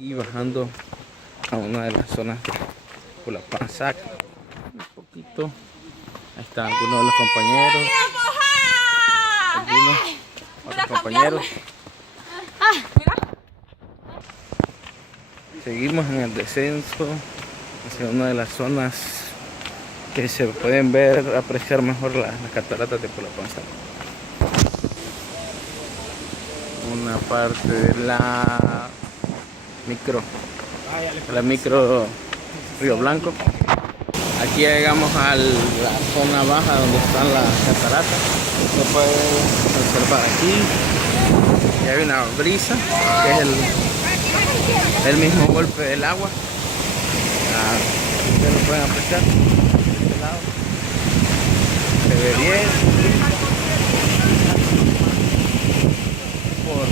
Y bajando a una de las zonas de Pulapanzac, un poquito. Ahí están algunos de los compañeros. Algunos otros compañeros. Seguimos en el descenso hacia una de las zonas que se pueden ver, apreciar mejor las cataratas de Pulapanzac. Una parte de la micro Río Blanco. Aquí llegamos a la zona baja donde están las cataratas. Se puede observar aquí. Y hay una brisa que es el mismo golpe del agua. Ustedes lo pueden apreciar. De este lado se ve bien. Por